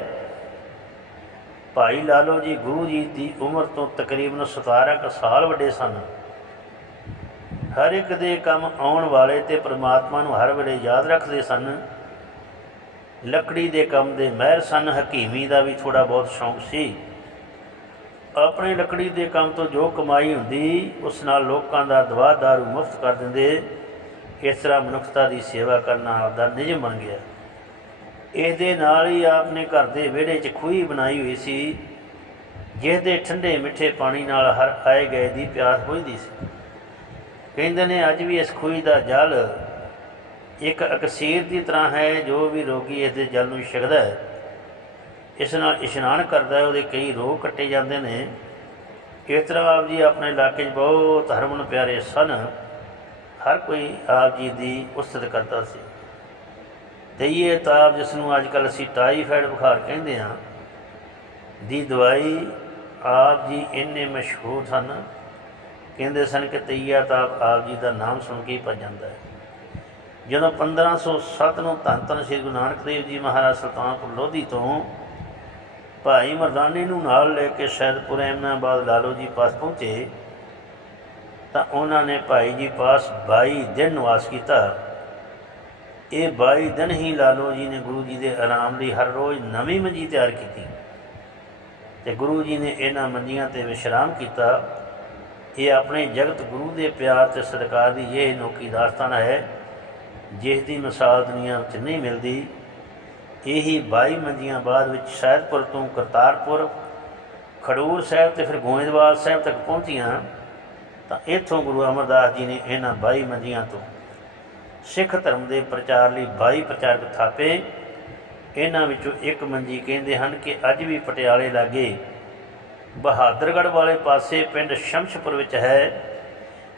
ਭਾਈ ਲਾਲੋ ਜੀ ਗੁਰੂ ਜੀ ਦੀ ਉਮਰ ਤੋਂ ਤਕਰੀਬਨ 17 ਕੁ ਸਾਲ ਵੱਡੇ ਸਨ। ਹਰ ਇੱਕ ਦੇ ਕੰਮ ਆਉਣ ਵਾਲੇ ਤੇ ਪ੍ਰਮਾਤਮਾ ਨੂੰ ਹਰ ਵੇਲੇ ਯਾਦ ਰੱਖਦੇ ਸਨ। ਲੱਕੜੀ ਦੇ ਕੰਮ ਦੇ ਮਹਿਰ ਸਨ। ਹਕੀਮੀ ਦਾ ਵੀ ਥੋੜਾ ਬਹੁਤ ਸ਼ੌਂਕ ਸੀ। ਆਪਣੇ ਲੱਕੜੀ ਦੇ ਕੰਮ ਤੋਂ ਜੋ ਕਮਾਈ ਹੁੰਦੀ, ਉਸ ਨਾਲ ਲੋਕਾਂ ਦਾ ਦਵਾ ਦਾਰੂ ਮੁਫਤ ਕਰ ਦਿੰਦੇ। ਇਸ ਤਰ੍ਹਾਂ ਮਨੁੱਖਤਾ ਦੀ ਸੇਵਾ ਕਰਨਾ ਆਪਦਾ ਨਿਯਮ ਬਣ ਗਿਆ। ਇਹਦੇ ਨਾਲ ਹੀ ਆਪਨੇ ਘਰ ਦੇ ਵਿਹੜੇ 'ਚ ਖੂਹੀ ਬਣਾਈ ਹੋਈ ਸੀ ਜਿਸ ਦੇ ਠੰਡੇ ਮਿੱਠੇ ਪਾਣੀ ਨਾਲ ਹਰ ਆਏ ਗਏ ਦੀ ਪਿਆਸ ਬੁਝਦੀ ਸੀ। ਕਹਿੰਦੇ ਨੇ, ਅੱਜ ਵੀ ਇਸ ਖੂਹੀ ਦਾ ਜਲ ਇੱਕ ਅਕਸੀਰ ਦੀ ਤਰ੍ਹਾਂ ਹੈ, ਜੋ ਵੀ ਰੋਗੀ ਇਸ ਦੇ ਜਲ ਨੂੰ ਛਕਦਾ ਹੈ, ਇਸ ਨਾਲ ਇਸ਼ਨਾਨ ਕਰਦਾ ਹੈ, ਉਹਦੇ ਕਈ ਰੋਗ ਕੱਟੇ ਜਾਂਦੇ ਨੇ। ਇਸ ਤਰ੍ਹਾਂ ਆਪ ਜੀ ਆਪਣੇ ਇਲਾਕੇ 'ਚ ਬਹੁਤ ਹਰਮਨ ਪਿਆਰੇ ਸਨ। ਹਰ ਕੋਈ ਆਪ ਜੀ ਦੀ ਉਸਤਤ ਕਰਦਾ ਸੀ। ਦਈਏ ਤਾਪ ਜਿਸ ਨੂੰ ਅੱਜ ਕੱਲ੍ਹ ਅਸੀਂ ਟਾਈਫਾਇਡ ਬੁਖਾਰ ਕਹਿੰਦੇ ਹਾਂ, ਦੀ ਦਵਾਈ ਆਪ ਜੀ ਇੰਨੇ ਮਸ਼ਹੂਰ ਸਨ। ਕਹਿੰਦੇ ਸਨ ਕਿ ਤਈਆ ਤਾਪ ਆਪ ਜੀ ਦਾ ਨਾਮ ਸੁਣ ਕੇ ਹੀ ਭੱਜ ਜਾਂਦਾ ਹੈ। ਜਦੋਂ 1507 ਨੂੰ ਧੰਨ ਧੰਨ ਸ੍ਰੀ ਗੁਰੂ ਨਾਨਕ ਦੇਵ ਜੀ ਮਹਾਰਾਜ ਸੁਲਤਾਨਪੁਰ ਲੋਧੀ ਤੋਂ ਭਾਈ ਮਰਦਾਨੀ ਨੂੰ ਨਾਲ ਲੈ ਕੇ ਸੈਦਪੁਰ ਅਹਿਮਦਾਬਾਦ ਲਾਲੋ ਜੀ ਪਾਸ ਪਹੁੰਚੇ, ਤਾਂ ਉਹਨਾਂ ਨੇ ਭਾਈ ਜੀ ਪਾਸ 22 ਦਿਨ ਨਿਵਾਸ ਕੀਤਾ। ਇਹ 22 ਦਿਨ ਹੀ ਲਾਲੋ ਜੀ ਨੇ ਗੁਰੂ ਜੀ ਦੇ ਆਰਾਮ ਲਈ ਹਰ ਰੋਜ਼ ਨਵੀਂ ਮੰਜੀ ਤਿਆਰ ਕੀਤੀ ਤੇ ਗੁਰੂ ਜੀ ਨੇ ਇਹਨਾਂ ਮੰਜੀਆਂ ਤੇ ਵਿਸ਼ਰਾਮ ਕੀਤਾ। ਇਹ ਆਪਣੇ ਜਗਤ ਗੁਰੂ ਦੇ ਪਿਆਰ ਤੇ ਸਤਿਕਾਰ ਦੀ ਇਹ ਅਨੋਖੀ ਦਾਸਤਾਨ ਹੈ ਜਿਸ ਦੀ ਮਿਸਾਲ ਦੁਨੀਆ ਵਿੱਚ ਨਹੀਂ ਮਿਲਦੀ, ਇਹੀ 22 ਮੰਜੀਆਂ ਬਾਅਦ ਵਿੱਚ ਸ਼ਾਇਦਪੁਰ ਤੋਂ ਕਰਤਾਰਪੁਰ, ਖਡੂਰ ਸਾਹਿਬ ਤੇ ਫਿਰ ਗੋਇੰਦਵਾਲ ਸਾਹਿਬ ਤੱਕ ਪਹੁੰਚੀਆਂ, ਤਾਂ ਇੱਥੋਂ ਗੁਰੂ ਅਮਰਦਾਸ ਜੀ ਨੇ ਇਹਨਾਂ 22 ਮੰਜੀਆਂ ਤੋਂ ਸਿੱਖ ਧਰਮ ਦੇ ਪ੍ਰਚਾਰ ਲਈ 22 ਪ੍ਰਚਾਰਕ ਥਾਪੇ। ਇਹਨਾਂ ਵਿੱਚੋਂ ਇੱਕ ਮੰਜੀ ਕਹਿੰਦੇ ਹਨ ਕਿ ਅੱਜ ਵੀ ਪਟਿਆਲੇ ਲਾਗੇ ਬਹਾਦਰਗੜ੍ਹ ਵਾਲੇ ਪਾਸੇ ਪਿੰਡ ਸ਼ਮਸ਼ਪੁਰ ਵਿੱਚ ਹੈ।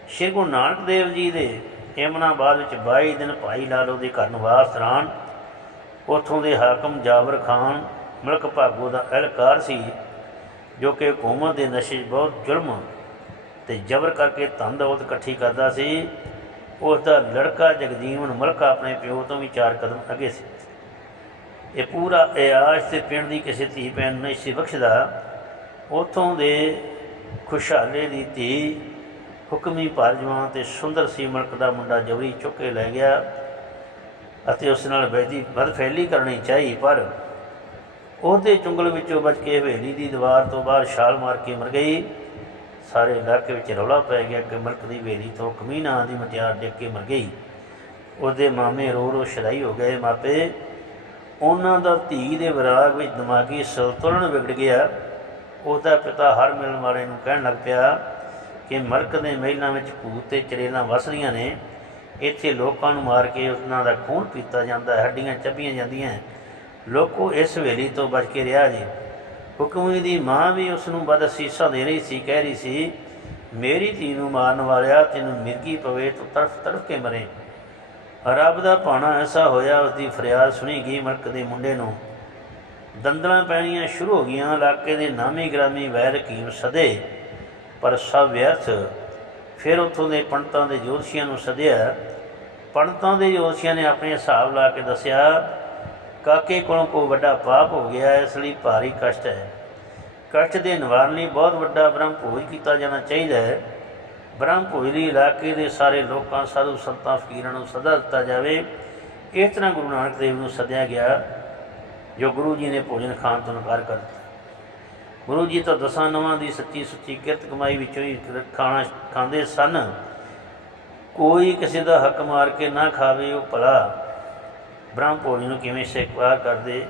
ਸ਼੍ਰੀ ਗੁਰੂ ਨਾਨਕ ਦੇਵ ਜੀ ਦੇ ਇਮਨਾਬਾਦ ਵਿੱਚ 22 ਦਿਨ ਭਾਈ ਲਾਲੋ ਦੇ ਘਰ ਨਿਵਾਸ ਦੌਰਾਨ ਉਥੋਂ ਦੇ ਹਾਕਮ ਜਾਬਰ ਖਾਨ, ਮਲਕ ਭਾਗੋ ਦਾ ਅਹਿਲਕਾਰ ਸੀ, ਜੋ ਕਿ ਹਕੂਮਤ ਦੇ ਨਸ਼ੇ 'ਚ ਬਹੁਤ ਜ਼ੁਲਮ ਤੇ ਜ਼ਬਰ ਕਰਕੇ ਧਨ ਦੌਲਤ ਇਕੱਠੀ ਕਰਦਾ ਸੀ। ਉਸ ਦਾ ਲੜਕਾ ਜਗਦੀਵਨ ਮਲਕਾ ਆਪਣੇ ਪਿਓ ਤੋਂ ਵੀ ਚਾਰ ਕਦਮ ਅੱਗੇ ਸੀ। ਇਹ ਪੂਰਾ ਇਆਸ਼ ਤੇ ਪਿੰਡ ਦੀ ਕਿਸੇ ਧੀ ਭੈਣ ਨੂੰ ਨਹੀਂ ਸੀ ਬਖਸ਼ਦਾ। ਉਥੋਂ ਦੇ ਖੁਸ਼ਹਾਲੇ ਦੀ ਧੀ ਹੁਕਮੀ ਭਾਰਜਵਾਨ ਤੇ ਸੁੰਦਰ ਸੀ ਮਲਕ ਦਾ ਮੁੰਡਾ ਜਬਰੀ ਚੁੱਕ ਕੇ ਲੈ ਗਿਆ ਅਤੇ ਉਸ ਨਾਲ ਬੈਦੀ ਬਦਫੈਲੀ ਕਰਨੀ ਚਾਹੀ, ਪਰ ਉਹਦੇ ਚੁੰਗਲ ਵਿੱਚੋਂ ਬਚ ਕੇ ਹਵੇਲੀ ਦੀ ਦੀਵਾਰ ਤੋਂ ਬਾਹਰ ਛਾਲ ਮਾਰ ਕੇ ਮਰ ਗਈ। ਸਾਰੇ ਇਲਾਕੇ ਵਿੱਚ ਰੌਲਾ ਪੈ ਗਿਆ ਕਿ ਮਲਕ ਦੀ ਹਵੇਲੀ ਤੋਂ ਕਮੀਨਾ ਦੀ ਮਟਿਆਰ ਡਿੱਗ ਕੇ ਮਰ ਗਈ। ਉਹਦੇ ਮਾਮੇ ਰੋ ਰੋ ਸ਼ਰਾਈ ਹੋ ਗਏ। ਮਾਪੇ, ਉਹਨਾਂ ਦਾ ਧੀ ਦੇ ਵਿਰਾਗ ਵਿੱਚ ਦਿਮਾਗੀ ਸੰਤੁਲਨ ਵਿਗੜ ਗਿਆ। ਉਹਦਾ ਪਿਤਾ ਹਰ ਮਿਲਣ ਵਾਲੇ ਨੂੰ ਕਹਿਣ ਲੱਗ ਪਿਆ ਕਿ ਮਰਕ ਦੇ ਮਹਿਲਾਂ ਵਿੱਚ ਭੂਤ ਤੇ ਚੜੇਲਾਂ ਵਸਦੀਆਂ ਨੇ ਇੱਥੇ ਲੋਕਾਂ ਨੂੰ ਮਾਰ ਕੇ ਉਹਨਾਂ ਦਾ ਖੂਨ ਪੀਤਾ ਜਾਂਦਾ ਹੈ, ਹੱਡੀਆਂ ਚੱਬੀਆਂ ਜਾਂਦੀਆਂ ਲੋਕੋ ਇਸ ਵੇਲੀ ਤੋਂ ਬਚ ਕੇ ਰਿਹਾ ਜੀ। ਹੁਕਮੀ ਦੀ ਮਾਂ ਵੀ ਉਸ ਨੂੰ ਬਦਅਸੀਸਾਂ ਦੇ ਰਹੀ ਸੀ ਕਹਿ ਰਹੀ ਸੀ ਮੇਰੀ ਧੀ ਨੂੰ ਮਾਰਨ ਵਾਲਿਆ ਤੈਨੂੰ ਮਿਰਗੀ ਪਵੇ ਤੂੰ ਤੜਫ ਤੜਫ ਕੇ ਮਰੇ। ਰੱਬ ਦਾ ਭਾਣਾ ਐਸਾ ਹੋਇਆ ਉਸ ਦੀ ਫਰਿਆਦ ਸੁਣੀ ਗਈ ਮਰਕ ਦੇ ਮੁੰਡੇ ਨੂੰ। ਦੰਦਲਾਂ ਪੈਣੀਆਂ ਸ਼ੁਰੂ ਹੋ ਗਈਆਂ ਇਲਾਕੇ ਦੇ ਨਾਮੀ ਗ੍ਰਾਮੀ ਵੈਰ ਹਕੀਮ ਸਦੇ। ਪਰ ਸਭ ਵਿਅਰਥ। ਫਿਰ ਉੱਥੋਂ ਦੇ ਪੰਡਤਾਂ ਦੇ ਜੋਤਸ਼ੀਆਂ ਨੂੰ ਸੱਦਿਆ। ਪੰਡਤਾਂ ਦੇ ਜੋਤਸ਼ੀਆਂ ਨੇ ਆਪਣੇ ਹਿਸਾਬ ਲਾ ਕੇ ਦੱਸਿਆ, ਕਾਕੇ ਕੋਲੋਂ ਕੋ ਵੱਡਾ ਪਾਪ ਹੋ ਗਿਆ, ਇਸ ਲਈ ਭਾਰੀ ਕਸ਼ਟ ਹੈ। ਕਸ਼ਟ ਦੇ ਨਿਵਾਰਨ ਲਈ ਬਹੁਤ ਵੱਡਾ ਬ੍ਰਹਮ ਭੋਜ ਕੀਤਾ ਜਾਣਾ ਚਾਹੀਦਾ ਹੈ। ਬ੍ਰਹਮ ਭੋਜ ਲਈ ਇਲਾਕੇ ਦੇ ਸਾਰੇ ਲੋਕਾਂ, ਸਾਧੂ ਸੰਤਾਂ, ਫਕੀਰਾਂ ਨੂੰ ਸਦਾ ਦਿੱਤਾ ਜਾਵੇ। ਇਸ ਤਰ੍ਹਾਂ ਗੁਰੂ ਨਾਨਕ ਦੇਵ ਨੂੰ ਸੱਦਿਆ ਗਿਆ, ਜੋ ਗੁਰੂ ਜੀ ਨੇ ਭੋਜਨ ਖਾਣ ਤੋਂ ਇਨਕਾਰ ਕਰ ਦਿੱਤਾ। ਗੁਰੂ ਜੀ ਤਾਂ ਦਸਾਂ ਨਵਾਂ ਦੀ ਸੱਚੀ ਸੁੱਚੀ ਕਿਰਤ ਕਮਾਈ ਵਿੱਚੋਂ ਹੀ ਖਾਣਾ ਖਾਂਦੇ ਸਨ। ਕੋਈ ਕਿਸੇ ਦਾ ਹੱਕ ਮਾਰ ਕੇ ਨਾ ਖਾਵੇ ਉਹ ਭਲਾ। ਬ੍ਰਹਮ ਭੋਜਨ ਨੂੰ ਕਿਵੇਂ ਸਵੀਕਾਰ ਕਰਦੇ?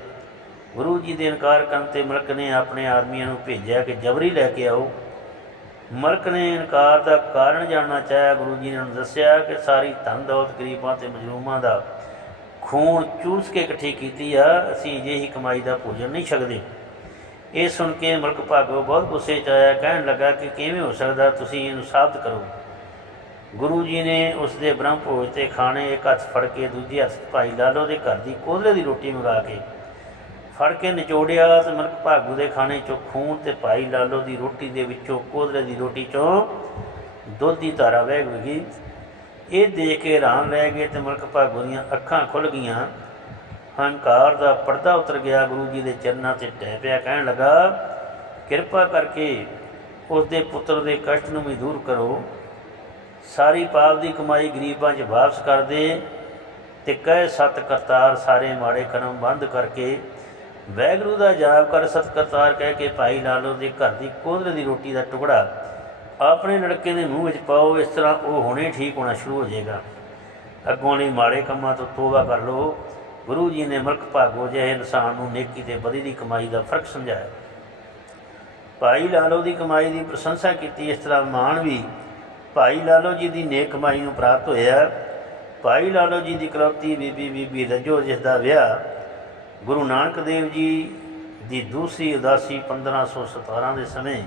ਗੁਰੂ ਜੀ ਦੇ ਇਨਕਾਰ ਕਰਨ ਤੇ ਮਲਕ ਨੇ ਆਪਣੇ ਆਦਮੀਆਂ ਨੂੰ ਭੇਜਿਆ ਕਿ ਜਬਰੀ ਲੈ ਕੇ ਆਓ। ਮਲਕ ਨੇ ਇਨਕਾਰ ਦਾ ਕਾਰਨ ਜਾਣਨਾ ਚਾਹਿਆ। ਗੁਰੂ ਜੀ ਨੇ ਉਹਨੂੰ ਦੱਸਿਆ ਕਿ ਸਾਰੀ ਧਨ ਦੌਲਤ ਗਰੀਬਾਂ ਤੇ ਮਜਲੂਮਾਂ ਦਾ ਖੂਨ ਚੂਸ ਕੇ ਇਕੱਠੀ ਕੀਤੀ ਆ। ਅਸੀਂ ਅਜਿਹੀ ਕਮਾਈ ਦਾ ਭੋਜਨ ਨਹੀਂ ਛਕਦੇ। ਇਹ ਸੁਣ ਕੇ ਮਲਕ ਭਾਗੋ ਬਹੁਤ ਗੁੱਸੇ 'ਚ ਆਇਆ, ਕਹਿਣ ਲੱਗਾ ਕਿ ਕਿਵੇਂ ਹੋ ਸਕਦਾ ਤੁਸੀਂ ਇਹਨੂੰ ਸਾਬਤ ਕਰੋ। ਗੁਰੂ ਜੀ ਨੇ ਉਸ ਦੇ ਬ੍ਰਹਮ ਭੋਜ ਤੇ ਖਾਣੇ ਇੱਕ ਹੱਥ ਫੜ ਕੇ ਦੂਜੇ ਹੱਥ ਭਾਈ ਲਾਲੋ ਦੇ ਘਰ ਦੀ ਕੋਹਲੇ ਦੀ ਰੋਟੀ ਮੰਗਾ ਕੇ ਫੜ ਕੇ ਨਿਚੋੜਿਆ ਤੇ ਮਲਕ ਭਾਗੂ ਦੇ ਖਾਣੇ ਚੋਂ ਖੂਨ ਤੇ ਭਾਈ ਲਾਲੋ ਦੀ ਰੋਟੀ ਦੇ ਵਿੱਚੋਂ ਕੋਹਲੇ ਦੀ ਰੋਟੀ ਚੋਂ ਦੁੱਧ ਦੀ ਧਾਰਾ ਵਹਿ ਗਈ। ਇਹ ਦੇਖ ਕੇ ਹੈਰਾਨ ਰਹਿ ਗਏ ਤੇ ਮਲਕ ਭਾਗੂ ਦੀਆਂ ਅੱਖਾਂ ਖੁੱਲ ਗਈਆਂ। ਹੰਕਾਰ ਦਾ ਪਰਦਾ ਉਤਰ ਗਿਆ, ਗੁਰੂ ਜੀ ਦੇ ਚਰਨਾਂ ਤੇ ਟਹਿ ਪਿਆ, ਕਹਿਣ ਲੱਗਾ, ਕਿਰਪਾ ਕਰਕੇ ਉਸ ਦੇ ਪੁੱਤਰ ਦੇ ਕਸ਼ਟ ਨੂੰ ਵੀ ਦੂਰ ਕਰੋ। ਸਾਰੀ ਪਾਪ ਦੀ ਕਮਾਈ ਗਰੀਬਾਂ 'ਚ ਵਾਪਸ ਕਰ ਦੇ ਤੇ ਕਹਿ, ਸਤ ਕਰਤਾਰ, ਸਾਰੇ ਮਾੜੇ ਕਰਮ ਬੰਦ ਕਰਕੇ ਵੈਗਰੂ ਦਾ ਜਾਪ ਕਰ, ਸਤ ਕਰਤਾਰ ਕਹਿ ਕੇ ਭਾਈ ਲਾਲੋ ਦੇ ਘਰ ਦੀ ਕੋਧਰੇ ਦੀ ਰੋਟੀ ਦਾ ਟੁਕੜਾ ਆਪਣੇ ਲੜਕੇ ਦੇ ਮੂੰਹ ਵਿੱਚ ਪਾਓ, ਇਸ ਤਰ੍ਹਾਂ ਉਹ ਹੁਣੇ ਠੀਕ ਹੋਣਾ ਸ਼ੁਰੂ ਹੋ ਜਾਏਗਾ। ਅੱਗੋਂ ਲਈ ਮਾੜੇ ਕੰਮਾਂ ਤੋਂ ਤੋਬਾ ਕਰ ਲਓ। ਗੁਰੂ ਜੀ ਨੇ ਮਲਕ ਭਾਗੋ ਜਿਹੇ ਇਨਸਾਨ ਨੂੰ ਨੇਕੀ ਤੇ ਬਦੀ ਦੀ ਕਮਾਈ ਦਾ ਫ਼ਰਕ ਸਮਝਾਇਆ। ਭਾਈ ਲਾਲੋ ਦੀ ਕਮਾਈ ਦੀ ਪ੍ਰਸ਼ੰਸਾ ਕੀਤੀ, ਇਸ ਤਰ੍ਹਾਂ ਮਾਣ ਵੀ ਭਾਈ ਲਾਲੋ ਜੀ ਦੀ ਨੇਕ ਕਮਾਈ ਨੂੰ ਪ੍ਰਾਪਤ ਹੋਇਆ। ਭਾਈ ਲਾਲੋ ਜੀ ਦੀ ਇਕਲੌਤੀ ਬੀਬੀ ਬੀਬੀ ਰਜੋ, ਜਿਸ ਦਾ ਵਿਆਹ ਗੁਰੂ ਨਾਨਕ ਦੇਵ ਜੀ ਦੀ ਦੂਸਰੀ ਉਦਾਸੀ 1517 ਦੇ ਸਮੇਂ,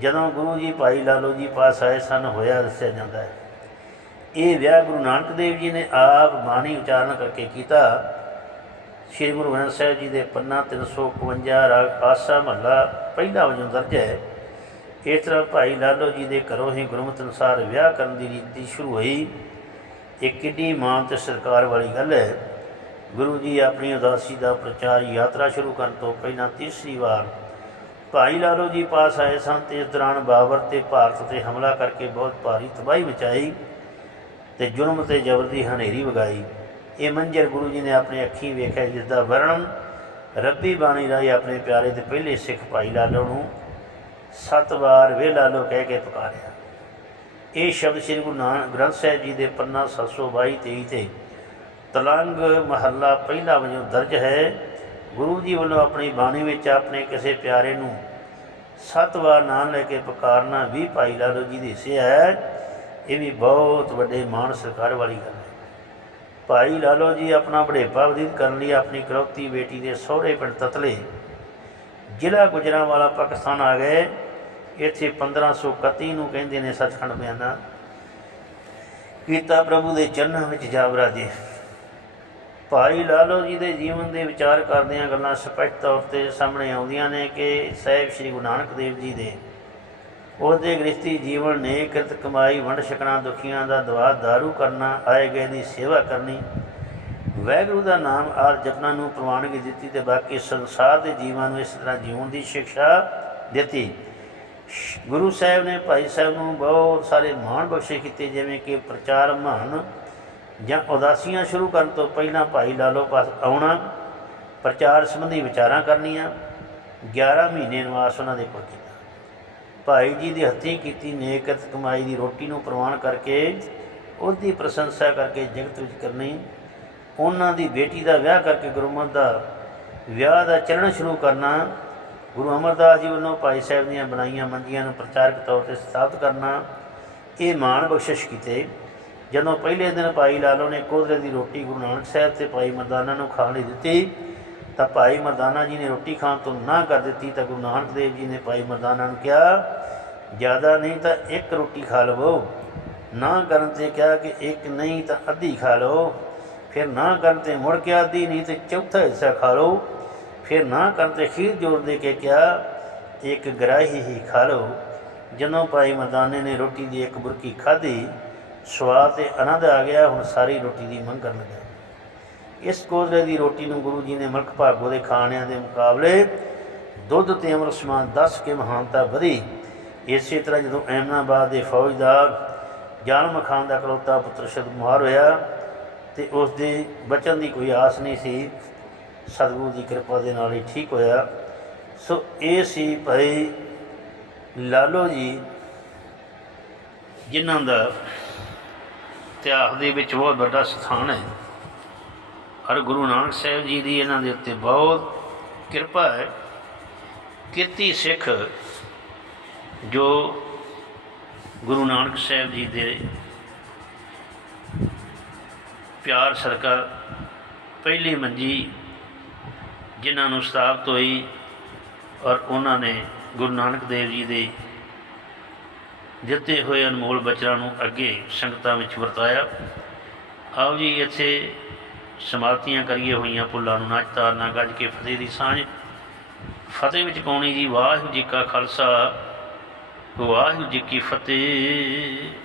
ਜਦੋਂ ਗੁਰੂ ਜੀ ਭਾਈ ਲਾਲੋ ਜੀ ਪਾਸ ਆਏ ਸਨ, ਹੋਇਆ ਦੱਸਿਆ ਜਾਂਦਾ ਹੈ। ਇਹ ਵਿਆਹ ਗੁਰੂ ਨਾਨਕ ਦੇਵ ਜੀ ਨੇ ਆਪ ਬਾਣੀ ਉਚਾਰਨ ਕਰਕੇ ਕੀਤਾ। ਸ੍ਰੀ ਗੁਰੂ ਗ੍ਰੰਥ ਸਾਹਿਬ ਜੀ ਦੇ ਪੰਨਾ 351 ਰਾਗ ਪਾਸਾ ਮਹੱਲਾ ਪਹਿਲਾ ਵਜੋਂ ਦਰਜ ਹੈ। ਇਸ ਤਰ੍ਹਾਂ ਭਾਈ ਲਾਲੋ ਜੀ ਦੇ ਘਰੋਂ ਹੀ ਗੁਰਮਤਿ ਅਨੁਸਾਰ ਵਿਆਹ ਕਰਨ ਦੀ ਰੀਤੀ ਸ਼ੁਰੂ ਹੋਈ। ਇਹ ਕਿੱਡੀ ਮਾਣ ਤੇ ਸਰਕਾਰ ਵਾਲੀ ਗੱਲ ਹੈ। ਗੁਰੂ ਜੀ ਆਪਣੀ ਉਦਾਸੀ ਦਾ ਪ੍ਰਚਾਰ ਯਾਤਰਾ ਸ਼ੁਰੂ ਕਰਨ ਤੋਂ ਪਹਿਲਾਂ ਤੀਸਰੀ ਵਾਰ ਭਾਈ ਲਾਲੋ ਜੀ ਪਾਸ ਆਏ ਸਨ ਤੇ ਇਸ ਦੌਰਾਨ ਬਾਬਰ ਤੇ ਭਾਰਤ ਤੇ ਹਮਲਾ ਕਰਕੇ ਬਹੁਤ ਭਾਰੀ ਤਬਾਹੀ ਮਚਾਈ। ਤੇ ਜ਼ੁਲਮ ਤੇ ਜ਼ਬਰ ਦੀ ਹਨੇਰੀ ਵਗਾਈ। ਇਹ ਮੰਜ਼ਰ ਗੁਰੂ ਜੀ ਨੇ ਆਪਣੀ ਅੱਖੀਂ ਵੇਖਿਆ, ਜਿਸ ਦਾ ਵਰਣਨ ਰੱਬੀ ਬਾਣੀ ਰਾਹੀਂ ਆਪਣੇ ਪਿਆਰੇ ਦੇ ਪਹਿਲੇ ਸਿੱਖ ਭਾਈ ਲਾਲੋ ਨੂੰ ਸੱਤ ਵਾਰ ਵੇ ਲਾਲੋ ਕਹਿ ਕੇ ਪੁਕਾਰਿਆ। ਇਹ ਸ਼ਬਦ ਸ੍ਰੀ ਗੁਰੂ ਨਾਨਕ ਗ੍ਰੰਥ ਸਾਹਿਬ ਜੀ ਦੇ ਪੰਨਾ 722 23 ਤੇ ਤਲੰਗ ਮਹੱਲਾ ਪਹਿਲਾ ਵਜੋਂ ਦਰਜ ਹੈ। ਗੁਰੂ ਜੀ ਵੱਲੋਂ ਆਪਣੀ ਬਾਣੀ ਵਿੱਚ ਆਪਣੇ ਕਿਸੇ ਪਿਆਰੇ ਨੂੰ ਸੱਤ ਵਾਰ ਨਾਮ ਲੈ ਕੇ ਪੁਕਾਰਨਾ ਵੀ ਭਾਈ ਲਾਲੋ ਜੀ ਦੇ ਹਿੱਸੇ ਹੈ। ਇਹ ਵੀ ਬਹੁਤ ਵੱਡੇ ਮਾਣ ਸਰਕਾਰ ਵਾਲੀ ਗੱਲ ਹੈ। ਭਾਈ ਲਾਲੋ ਜੀ ਆਪਣਾ ਬੜੇਪਾ ਵਧੇਤ ਕਰਨ ਲਈ ਆਪਣੀ ਕਰੌਤੀ ਬੇਟੀ ਦੇ ਸਹੁਰੇ ਪਿੰਡ ਤਤਲੇ, ਜ਼ਿਲ੍ਹਾ ਗੁਜਰਾਂਵਾਲਾ, ਪਾਕਿਸਤਾਨ ਆ ਗਏ। ਇੱਥੇ 1531 ਨੂੰ ਕਹਿੰਦੇ ਨੇ ਸੱਚਖੰਡ ਬਿਆਨਾ। ਕੀਤਾ ਪ੍ਰਭੂ ਦੇ ਚਰਨਾਂ ਵਿੱਚ ਜਾਵਰਾ ਬਰਾਜੇ ਭਾਈ ਲਾਲੋ ਜੀ ਦੇ ਜੀਵਨ ਦੇ ਵਿਚਾਰ ਕਰਦਿਆਂ ਗੱਲਾਂ ਸਪਸ਼ਟ ਤੌਰ ਤੇ ਸਾਹਮਣੇ ਆਉਂਦੀਆਂ ਨੇ ਕਿ ਸਾਹਿਬ ਸ੍ਰੀ ਗੁਰੂ ਨਾਨਕ ਦੇਵ ਜੀ ਦੇ ਉਹਦੇ ਗ੍ਰਸਤੀ ਜੀਵਨ ਨੇ ਕਿਰਤ ਕਮਾਈ, ਵੰਡ ਛਕਣਾ, ਦੁਖੀਆਂ ਦਾ ਦਵਾ ਦਾਰੂ ਕਰਨਾ, ਆਏ ਗਏ ਦੀ ਸੇਵਾ ਕਰਨੀ। ਵੈਗੁਰੂ ਦਾ ਨਾਮ ਆਰ ਜਪਨਾ ਨੂੰ ਪ੍ਰਵਾਨਗੀ ਦਿੱਤੀ ਤੇ ਬਾਕੀ ਸੰਸਾਰ ਦੇ ਜੀਵਾਂ ਨੂੰ ਇਸ ਤਰ੍ਹਾਂ ਜਿਉਣ ਦੀ ਸਿੱਖਿਆ ਦਿੱਤੀ। ਗੁਰੂ ਸਾਹਿਬ ਨੇ ਭਾਈ ਸਾਹਿਬ ਨੂੰ ਬਹੁਤ ਸਾਰੇ ਮਾਣ ਬਖਸ਼ੇ ਕੀਤੇ, ਜਿਵੇਂ ਕਿ ਪ੍ਰਚਾਰ ਮਹਾਨ ਜਾਂ ਉਦਾਸੀਆਂ ਸ਼ੁਰੂ ਕਰਨ ਤੋਂ ਪਹਿਲਾਂ ਭਾਈ ਲਾਲੋ ਪਾਸ ਆਉਣਾ, ਪ੍ਰਚਾਰ ਸੰਬੰਧੀ ਵਿਚਾਰਾਂ ਕਰਨੀਆਂ 11 ਮਹੀਨੇ ਨਿਵਾਸ ਉਹਨਾਂ ਦੇ ਕੋਲ ਭਾਈ ਜੀ ਦੀ ਹੱਥੀਂ ਕੀਤੀ ਨੇਕਤ ਕਮਾਈ ਦੀ ਰੋਟੀ ਨੂੰ ਪ੍ਰਵਾਨ ਕਰਕੇ ਉਹਦੀ ਪ੍ਰਸ਼ੰਸਾ ਕਰਕੇ ਜਗਤ ਵਿੱਚ ਕਰਨੀ, ਉਹਨਾਂ ਦੀ ਬੇਟੀ ਦਾ ਵਿਆਹ ਕਰਕੇ ਗੁਰਮਤਿ ਦਾ ਵਿਆਹ ਦਾ ਚੱਲਣ ਸ਼ੁਰੂ ਕਰਨਾ, ਗੁਰੂ ਅਮਰਦਾਸ ਜੀ ਵੱਲੋਂ ਭਾਈ ਸਾਹਿਬ ਦੀਆਂ ਬਣਾਈਆਂ ਮੰਜੀਆਂ ਨੂੰ ਪ੍ਰਚਾਰਕ ਤੌਰ ਤੇ ਸਥਾਪਿਤ ਕਰਨਾ, ਇਹ ਮਾਣ ਬਖਸ਼ਿਸ਼ ਕੀਤੇ। ਜਦੋਂ ਪਹਿਲੇ ਦਿਨ ਭਾਈ ਲਾਲੋ ਨੇ ਕੋਦਰੇ ਦੀ ਰੋਟੀ ਗੁਰੂ ਨਾਨਕ ਸਾਹਿਬ ਤੇ ਭਾਈ ਮਰਦਾਨਾ ਨੂੰ ਖਾਣ ਲਈ ਦਿੱਤੀ ਤਾਂ ਭਾਈ ਮਰਦਾਨਾ ਜੀ ਨੇ ਰੋਟੀ ਖਾਣ ਤੋਂ ਨਾ ਕਰ ਦਿੱਤੀ ਤਾਂ ਗੁਰੂ ਨਾਨਕ ਦੇਵ ਜੀ ਨੇ ਭਾਈ ਮਰਦਾਨਾ ਨੂੰ ਕਿਹਾ, ਜ਼ਿਆਦਾ ਨਹੀਂ ਤਾਂ ਇੱਕ ਰੋਟੀ ਖਾ ਲਵੋ। ਨਾ ਕਰਨ ਤੇ ਕਿਹਾ ਕਿ ਇੱਕ ਨਹੀਂ ਤਾਂ ਅੱਧੀ ਖਾ ਲਓ। ਫਿਰ ਨਾ ਕਰਨ ਤੇ ਮੁੜ ਕੇ ਅੱਧੀ, ਨਹੀਂ ਤੇ ਚੌਥਾ ਹਿੱਸਾ ਖਾ ਲਓ। ਫਿਰ ਨਾ ਕਰਨ ਤੇ ਖੀਰ ਜੋੜ ਦੇ ਕੇ ਕਿਹਾ, ਇੱਕ ਗਰਾਹੀ ਹੀ ਖਾ ਲਓ। ਜਦੋਂ ਭਾਈ ਮਰਦਾਨੇ ਨੇ ਰੋਟੀ ਦੀ ਇੱਕ ਬੁਰਕੀ ਖਾਧੀ, ਸਵਾਦ ਤੇ ਆਨੰਦ ਆ ਗਿਆ, ਹੁਣ ਸਾਰੀ ਰੋਟੀ ਦੀ ਮੰਗ ਕਰਨ ਲੱਗਾ। ਇਸ ਕੋਜ਼ਲੇ ਦੀ ਰੋਟੀ ਨੂੰ ਗੁਰੂ ਜੀ ਨੇ ਮਲਕ ਭਾਗੋ ਦੇ ਖਾਣਿਆਂ ਦੇ ਮੁਕਾਬਲੇ ਦੁੱਧ ਤੇ ਅਮਰ ਸਮਾਨ ਦੱਸ ਕੇ ਮਹਾਨਤਾ ਵਧੀ। ਇਸੇ ਤਰ੍ਹਾਂ ਜਦੋਂ ਐਮਨਾਬਾਦ ਦੇ ਫੌਜਦਾਰ ਜਾਨਮ ਖਾਨ ਦਾ ਇਕਲੌਤਾ ਪੁੱਤਰ ਸ਼ਦਮੁਹਾਰ ਹੋਇਆ ਤੇ ਉਸ ਦੇ ਬਚਨ ਦੀ ਕੋਈ ਆਸ ਨਹੀਂ ਸੀ, ਸਤਿਗੁਰੂ ਦੀ ਕਿਰਪਾ ਦੇ ਨਾਲ ਹੀ ਠੀਕ ਹੋਇਆ। ਸੋ ਇਹ ਸੀ ਭਾਈ ਲਾਲੋ ਜੀ ਜਿਨ੍ਹਾਂ ਦਾ ਇਤਿਹਾਸ ਦੇ ਵਿੱਚ ਬਹੁਤ ਵੱਡਾ ਸਥਾਨ ਹੈ। ਔਰ ਗੁਰੂ ਨਾਨਕ ਸਾਹਿਬ ਜੀ ਦੀ ਇਹਨਾਂ ਦੇ ਉੱਤੇ ਬਹੁਤ ਕਿਰਪਾ ਹੈ। ਕਿਰਤੀ ਸਿੱਖ ਜੋ ਗੁਰੂ ਨਾਨਕ ਸਾਹਿਬ ਜੀ ਦੇ ਪਿਆਰ ਸਦਕਾ ਪਹਿਲੀ ਮੰਜੀ ਜਿਨ੍ਹਾਂ ਨੂੰ ਸਥਾਪਿਤ ਹੋਈ ਔਰ ਉਹਨਾਂ ਨੇ ਗੁਰੂ ਨਾਨਕ ਦੇਵ ਜੀ ਦੇ ਦਿੱਤੇ ਹੋਏ ਅਨਮੋਲ ਬਚਨਾਂ ਨੂੰ ਅੱਗੇ ਸੰਗਤਾਂ ਵਿੱਚ ਵਰਤਾਇਆ। ਆਓ ਜੀ ਇੱਥੇ ਸਮਾਪਤੀਆਂ ਕਰੀਏ ਹੋਈਆਂ ਭੁੱਲਾਂ ਨੂੰ, ਨੱਚ ਤਾਰਨਾ, ਗੱਜ ਕੇ ਫਤਿਹ ਦੀ ਸਾਂਝ। ਫਤਿਹ ਵਿੱਚ ਪਾਉਣੀ ਜੀ? ਵਾਹਿਗੁਰੂ ਜੀ ਕਾ ਖਾਲਸਾ, ਵਾਹਿਗੁਰੂ ਜੀ ਕੀ ਫਤਿਹ।